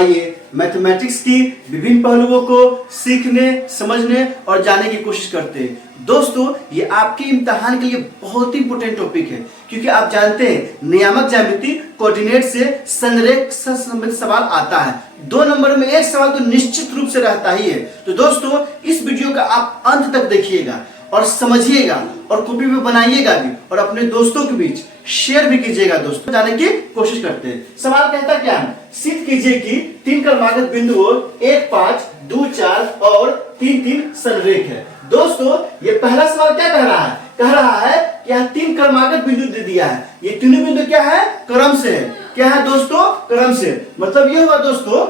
आइए मैथमेटिक्स की विभिन्न पहलुओं को सीखने, समझने और जानने की कोशिश करते हैं। दोस्तों, ये आपके इम्तिहान के लिए बहुत ही इंपॉर्टेंट टॉपिक है, क्योंकि आप जानते हैं नियामक ज्यामिति कोऑर्डिनेट से संरेख से संबंधित सवाल आता है। 2 नंबर में एक सवाल तो निश्चित रूप से रहता ही है। तो दोस्तों, इस वीडियो का आप अंत तक देखिएगा और समझिएगा और कॉपी में बनाइएगा भी और अपने दोस्तों के बीच शेयर भी कीजिएगा। दोस्तों, जानने की कोशिश करते हैं। सवाल कहता क्या है? सिद्ध कीजिए कि 3 क्रमागत बिंदुओं 1, 5, 2, 4 और 3, 3 संरेख है। दोस्तों, ये पहला सवाल क्या कह रहा है? कह रहा है कि यहाँ 3 क्रमागत बिंदु दे दिया है। ये तीनों बिंदु क्या है? क्रम से है। क्या है दोस्तों? क्रम से। मतलब ये हुआ दोस्तों,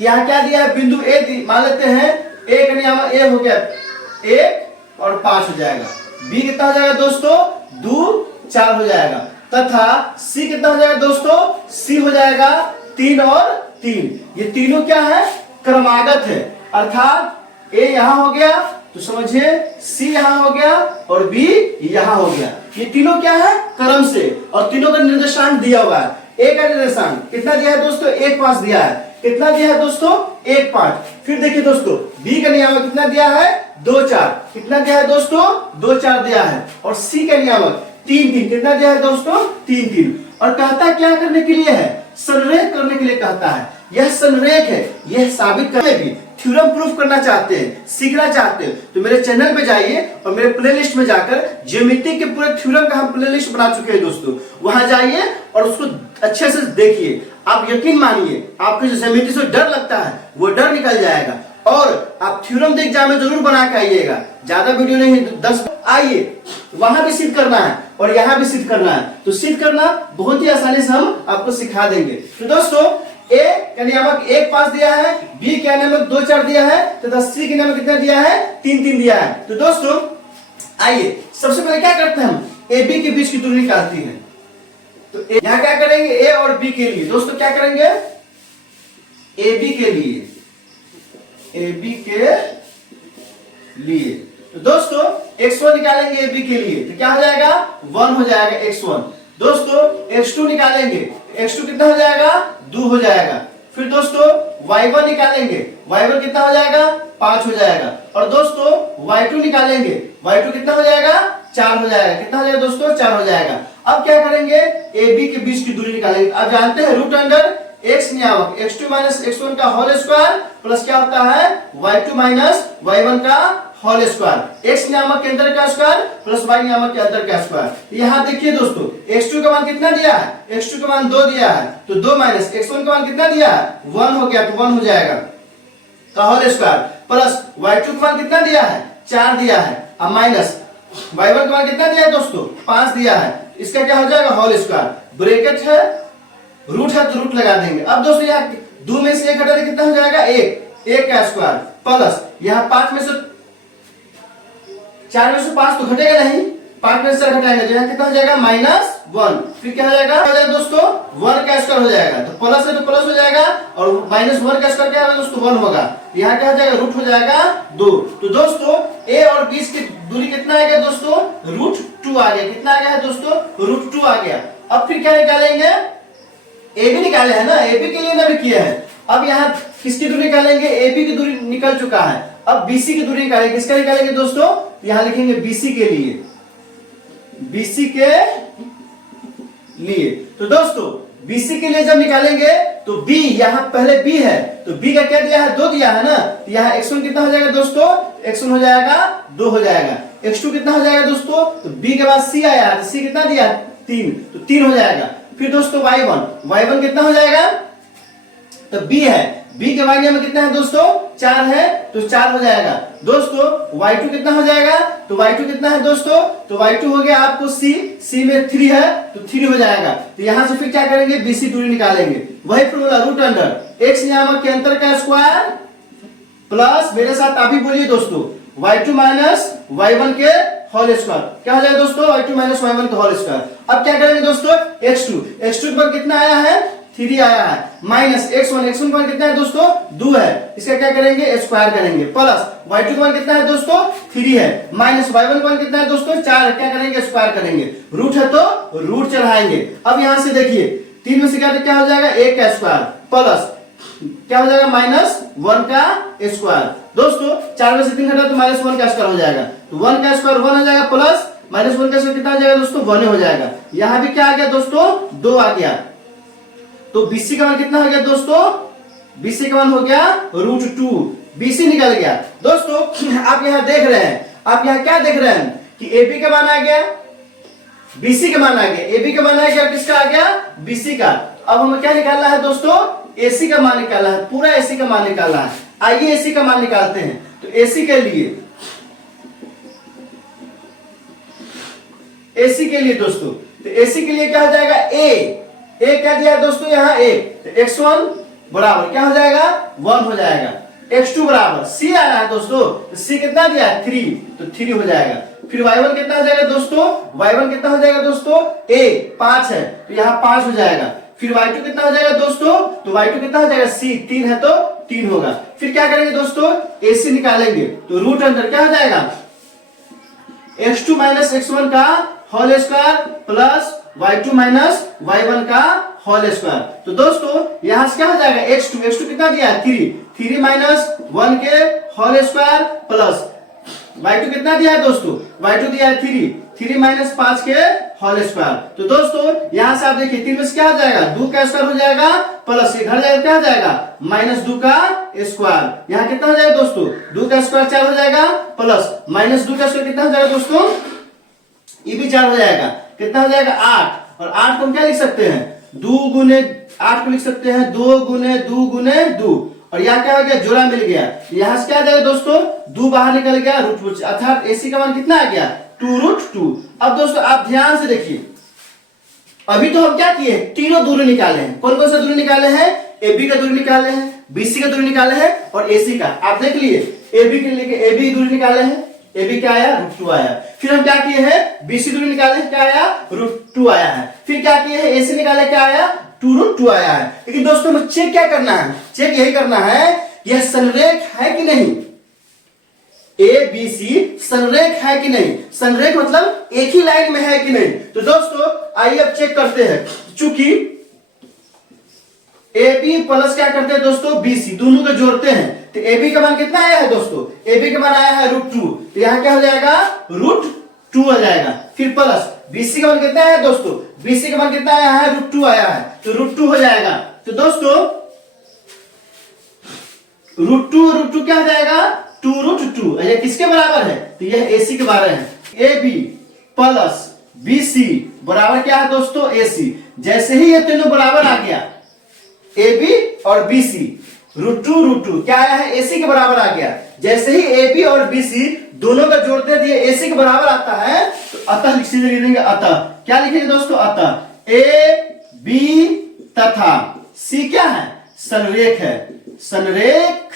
यहाँ क्या दिया है? बिंदु ए मान लेते हैं। ए का नियम ए हो गया 1 और 5 हो जाएगा। बी कितना हो जाएगा दोस्तों? 2, 4 हो जाएगा। तथा सी कितना हो जाएगा दोस्तों? सी हो जाएगा 3 और 3। ये तीनों क्या है? क्रमागत है। अर्थात ए यहां हो गया तो समझिए सी यहां हो गया और बी यहां हो गया। ये तीनों क्या है? क्रम से। और तीनों का निर्देशांक दिया हुआ है। ए का निर्देशांक कितना दिया है दोस्तों? 1, 5 दिया है। कितना दिया है दोस्तों? 1, 5। फिर देखिए दोस्तों, बी का नियामक कितना दिया है? 2, 4। कितना दिया है दोस्तों? 2, 4 दिया है। और सी का नियामक 3, 3। कितना दिया है दोस्तों? 3, 3। और कहता क्या करने के लिए है? संरेख करने के लिए कहता है। यह संरेख है। यह साबित करने भी थ्योरम प्रूफ करना चाहते हैं, सीखना चाहते हैं, तो मेरे चैनल पे जाइए और मेरे प्लेलिस्ट में जाकर ज्योमेट्री के पूरे थ्योरम का हम प्लेलिस्ट बना चुके हैं दोस्तों। वहां जाइए और उसको अच्छे से देखिए। आप यकीन मानिए, आपको जो ज्योमेट्री से डर लगता है वो डर निकल जाएगा। और आप थ्योरम देख एग्जाम में जरूर बना के आइएगा। ज्यादा वीडियो नहीं, 10 आइए। वहां भी सिद्ध करना है और यहाँ भी सिद्ध करना है। तो सिद्ध करना बहुत ही आसानी से हम आपको सिखा देंगे। तो दोस्तों, ए का नियामक 1, 5 दिया है, बी का नियामक 2, 4 दिया है तथा सी का नियामक कितना दिया है? 3, 3 दिया है। तो दोस्तों, आइए सबसे पहले क्या करते हैं? हम ए बी के बीच की दूरी निकालती है। तो यहाँ क्या करेंगे? ए और बी के लिए दोस्तों क्या करेंगे? ए बी के लिए, ए बी के लिए तो दोस्तों x1 निकालेंगे ए बी के लिए तो क्या हो जाएगा? 1 हो जाएगा x1। दोस्तों x2 निकालेंगे, x2 कितना हो जाएगा? 2 हो जाएगा। फिर दोस्तों y1 निकालेंगे, y1 कितना हो जाएगा? 5 हो जाएगा। और दोस्तों y2 निकालेंगे, y2 कितना हो जाएगा? 4 हो जाएगा। कितना हो जाएगा दोस्तों? 4 हो जाएगा। अब क्या करेंगे? ए बी के बीच की दूरी निकालेंगे। अब जानते हैं रूट अंडर x नियामक x2 माइनस x1 का होल स्क्वायर प्लस क्या होता है? y2 माइनस y1 का होल स्क्वायर। x नियामक के अंदर का स्क्वायर प्लस y नियामक के अंदर का स्क्वायर। यहाँ देखिए दोस्तों, x2 का मान कितना दिया है? x2 का मान 2 दिया है, तो 2 माइनस x1 का मान कितना दिया है? 1 हो गया, तो 1 हो जाएगा का होल स्क्वायर प्लस y2 का मान कितना दिया है? 4 दिया है। अब माइनस y1 का मान कितना दिया है दोस्तों? 5 दिया है। इसका क्या हो जाएगा? Whole square. ब्रैकेट है, रूट है तो रूट लगा देंगे। अब दोस्तों यहाँ 2 में से 1 हटा दे, कितना हो जाएगा? 1 का स्क्वायर प्लस यहाँ 5 में से 4 में से 5 तो घटेगा नहीं, 5 में से 4 घटाएंगे तो यहाँ कितना हो जाएगा? -1। फिर क्या हो जाएगा? दोस्तों 1 का स्क्वायर हो जाएगा, तो प्लस है तो प्लस हो जाएगा और -1 का स्क्वायर क्या होगा दोस्तों? 1 होगा। यहाँ क्या हो जाएगा? रूट हो जाएगा 2। तो दोस्तों ए और बीच की दूरी कितना आ गया दोस्तों? √2 आ गया। कितना आ गया है दोस्तों? √2 आ गया। अब फिर क्या निकालेंगे? ए बी निकाले है ना, ए बी के लिए ना भी किया है। अब यहाँ किसकी दूरी निकालेंगे? ए बी की दूरी निकल चुका है। अब बीसी की दूरी निकालेंगे। किसका निकालेंगे दोस्तों? यहाँ लिखेंगे बीसी के लिए, बीसी के लिए। तो दोस्तों बीसी के लिए जब निकालेंगे तो बी, यहाँ पहले बी है तो बी का क्या दिया है? 2 दिया है ना, तो यहाँ x1 कितना हो जाएगा दोस्तों? x1 हो जाएगा 2 हो जाएगा। x2 कितना हो जाएगा दोस्तों? तो b के बाद c आया है, तो c कितना दिया? 3, तो 3 हो जाएगा। फिर दोस्तों y1 कितना हो जाएगा? तो b है, b के y नियम कितना है दोस्तों? 4 है, तो 4 हो जाएगा। दोस्तों y2 कितना हो जाएगा? तो y2 कितना है दोस्तों? तो y2 हो गया आपको c में 3 है तो 3 हो जाएगा। तो यहां से फिर क्या करेंगे? bc दूरी निकालेंगे। वही फॉर्मूला रूट अंडर x नियामक के अंतर का स्क्वायर प्लस, मेरे साथ आप भी बोलिए दोस्तों, y2 माइनस y1 के होल स्क्वायर। क्या हो जाएगा दोस्तों? y2 माइनस y1 का होल स्क्वायर। अब क्या करेंगे दोस्तों? x2 पर कितना आया है? 3 आया है, माइनस x1 का मान कितना है दोस्तों? 2 है। इसका क्या करेंगे? स्क्वायर करेंगे प्लस y2 का मान कितना है दोस्तों? 3 है, माइनस y1 का मान कितना है दोस्तों? 4 है। क्या करेंगे? स्क्वायर करेंगे। रूट है तो रूट चढ़ाएंगे। अब यहां से देखिए 3 में से क्या हो जाएगा, 1 का स्क्वायर प्लस क्या हो जाएगा, -1 का स्क्वायर। दोस्तों 4 में से 3 घटा तो -1 का स्क्वायर हो जाएगा, तो 1 का स्क्वायर 1 हो जाएगा प्लस -1 का स्क्वायर कितना हो जाएगा दोस्तों, 1 हो जाएगा। यहाँ भी क्या आ गया दोस्तों, 2 आ गया। तो BC का मान कितना हो गया दोस्तों, BC का मान हो गया √2, BC निकल गया। दोस्तों आप यहाँ देख रहे हैं, आप यहाँ क्या देख रहे हैं कि AB का मान आ गया, BC का मान आ गया, AB का मान आ गया, किसका आ गया, BC का। अब हमें क्या निकालना है दोस्तों, AC का मान निकालना है, पूरा AC का मान निकालना है। आइए AC का मान निकालते हैं। तो AC के लिए दोस्तों, तो AC के लिए क्या हो जाएगा, A क्या दिया है दोस्तों यहाँ, A, तो x1 बराबर क्या हो जाएगा, 1 हो जाएगा। x2 बराबर C आ रहा है दोस्तों, तो C कितना दिया है, 3, तो 3 हो जाएगा। फिर y1 कितना हो जाएगा दोस्तों, y1 कितना हो जाएगा दोस्तों, A 5 है, तो यहाँ 5 हो जाएगा। फिर y2 कितना हो जाएगा दोस्तों, तो y2 कितना हो जाएगा, C 3 है तो 3 होगा। फिर क्या करेंगे दोस्तों, AC निकालेंगे, तो रूट अंदर क्या हो जाएगा, x2 - x1 का whole square plus y2 - y1 का होल स्क्वायर। तो दोस्तों यहां से क्या हो जाएगा, x2 कितना दिया है, 3 - 1 के होल स्क्वायर प्लस y2 कितना दिया है दोस्तों, y2 दिया है 3 - 5 के होल स्क्वायर। तो दोस्तों यहां से आप देखिए 3 में से क्या हो जाएगा, 2 का स्क्वायर हो जाएगा प्लस ये घर जाएगा, क्या हो जाएगा, -2 का स्क्वायर। यहाँ कितना हो जाएगा दोस्तों, 2 का स्क्वायर 4 हो जाएगा प्लस -2 का स्क्वायर कितना हो जाएगा दोस्तों, ये भी 4 हो जाएगा, कितना हो जाएगा 8। और 8 को हम क्या लिख सकते हैं, 2 गुने 8 को लिख सकते हैं 2 गुने 2 गुने 2। और यहाँ क्या हो गया, जोड़ा मिल गया। यहाँ से क्या आ जाएगा दोस्तों, 2 बाहर निकल गया, √2, अर्थात AC का मान कितना आ गया, 2√2। अब दोस्तों आप ध्यान से देखिए, अभी तो हम क्या किए, तीनों दूरी निकाले हैं। कौन कौन सा दूरी निकाले हैं, AB का दूरी निकाले हैं, BC का दूरी निकाले हैं और AC का। आप देख लिए AB के लिए AB दूरी निकाले हैं, AB क्या आया, √2 आया। फिर हम क्या किए हैं, BC दूरी निकाले, क्या आया, √2 आया है। फिर क्या किए हैं, AC निकाले, क्या आया, 2√2 आया है। लेकिन दोस्तों हमें चेक क्या करना है, चेक यही करना है, यह संरेख है कि नहीं, ABC संरेख है कि नहीं। संरेख मतलब एक ही लाइन में है कि नहीं। तो दोस्तों आइए अब चेक करते हैं। चूंकि AB प्लस क्या करते हैं दोस्तों, BC, दोनों को जोड़ते हैं, तो AB का मान कितना आया है दोस्तों, AB का मान आया है √2, तो यहाँ क्या हो जाएगा, √2 हो जाएगा। फिर प्लस BC का मान कितना है दोस्तों, BC का मान कितना आया है, √2 आया है, तो √2 हो जाएगा। तो दोस्तों √2 क्या हो जाएगा, 2√2। यह किसके बराबर है, तो यह AC के बराबर है। AB प्लस BC बराबर क्या है दोस्तों, AC। जैसे ही ये तीनों बराबर आ गया, AB और BC, √2 क्या आया है, AC के बराबर आ गया। जैसे ही AB और BC दोनों का जोड़ते दिए AC के बराबर आता है, तो अतः लिखेंगे, अतः क्या लिखेंगे दोस्तों, अतः AB तथा C क्या है, संरेख है, संरेख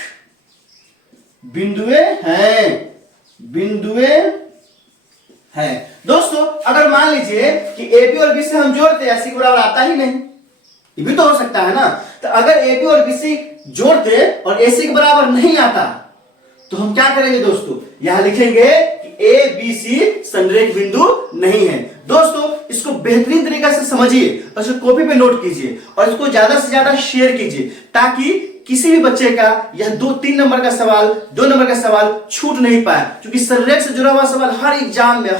बिंदुए हैं। दोस्तों अगर मान लीजिए कि AB और BC हम जोड़ते हैं, AC के बराबर आता ही नहीं, ये भी तो हो सकता है ना। तो अगर AB और BC जोड़ते और AC के बराबर नहीं आता, तो हम क्या करेंगे दोस्तों, यहां लिखेंगे कि ABC संरेख बिंदु नहीं है। दोस्तों इसको बेहतरीन तरीके से समझिए और इसको कॉपी पे नोट कीजिए और इसको ज्यादा से ज्यादा शेयर कीजिए, ताकि किसी भी बच्चे का यह 2-3 नंबर का सवाल, 2 नंबर का सवाल छूट नहीं पाए। क्योंकि संरेख से जुड़ा हुआ सवाल हर एग्जाम में,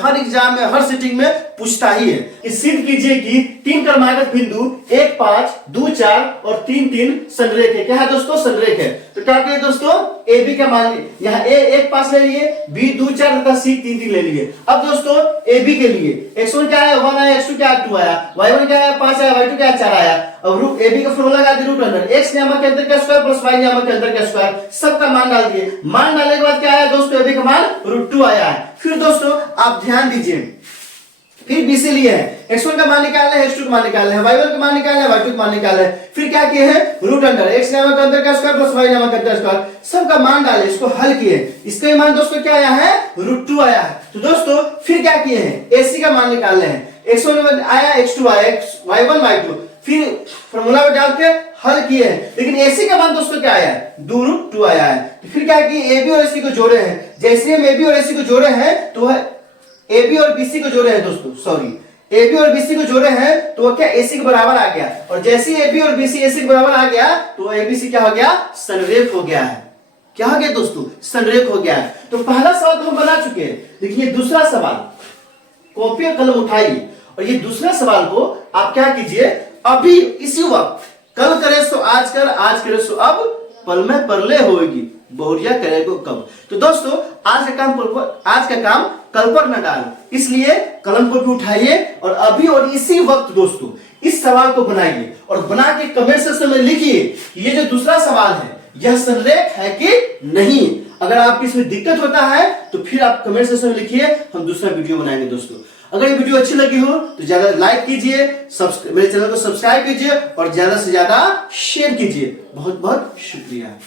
हर सिटिंग में पूछता ही है। सिद्ध कीजिए कि 3 क्रमागत बिंदु 1, 5, 2, 4 और 3, 3 संरेख है। क्या है दोस्तों, संरेख है। तो क्या करिए दोस्तों, AB का मान यहाँ A 1, 5 ले लिए, B 2, 4 तथा C 3, 3 ले लिए। अब दोस्तों AB के लिए x1 क्या आया, 1 आया, x2 क्या आया, 2 आया, y1 क्या आया, 5 आया, y2 क्या आया, 4 आया। अब AB का फॉर्मूला लगा दिए, √अंडर x नियामक के अंदर का स्क्वायर प्लस y नियामक के अंदर का स्क्वायर, सबका मान डाल दिए। मान डालने के बाद क्या आया दोस्तों, AB का मान √2 आया है। फिर दोस्तों आप ध्यान दीजिए, फिर BC लिए है, x1 का मान निकालना है, x2 का मान निकालना है, y1 का मान निकालना है, y2 का मान निकालना है। फिर क्या किए हैं, √अंडर x नियामक के अंदर का स्क्वायर प्लस y नियामक के अंदर का स्क्वायर, सबका मान डाले, इसको हल किए। इसका मान दोस्तों क्या आया है, √2 आया है। तो दोस्तों फिर क्या किए हैं, AC का मान निकालना है, x1 आया, x2 आया, y1 y2, फिर फॉर्मूला में डाल के हल किए हैं। लेकिन AC का मान दोस्तों क्या आया है, 2√2 आया है। तो फिर क्या किए, AB और AC को जोड़े हैं। जैसे हम AB और AC को जोड़े हैं, तो AB और BC को जोड़े हैं दोस्तों, सॉरी ए बी और बी सी को जोड़े हैं तो वो क्या AC के बराबर आ गया, और जैसे ए बी और बी सी AC के बराबर आ गया तो ए बी सी क्या हो गया, संरेख हो गया है। क्या हो गया दोस्तों, संरेख हो गया है। तो पहला सवाल तो हम बना चुके हैं। देखिए दूसरा सवाल, कॉपी और कलम उठाइए और ये दूसरा सवाल को आप क्या कीजिए, अभी इसी वक्त, कल करे सो आज कर, आज करे सो अब, पल में परले होगी, बहुरिया करे को कब। तो दोस्तों आज का काम कल पर न डाल, इसलिए कलम को भी उठाइए और अभी और इसी वक्त दोस्तों इस सवाल को बनाइए और बना के कमेंट सेक्शन में लिखिए कि ये जो दूसरा सवाल है यह संरेख है कि नहीं। अगर आपको इसमें दिक्कत होता है तो फिर आप कमेंट सेक्शन में लिखिए, हम दूसरा वीडियो बनाएंगे दोस्तों। अगर ये वीडियो अच्छी लगी हो तो ज्यादा लाइक कीजिए, मेरे चैनल को सब्सक्राइब कीजिए और ज्यादा से ज्यादा शेयर कीजिए। बहुत बहुत शुक्रिया।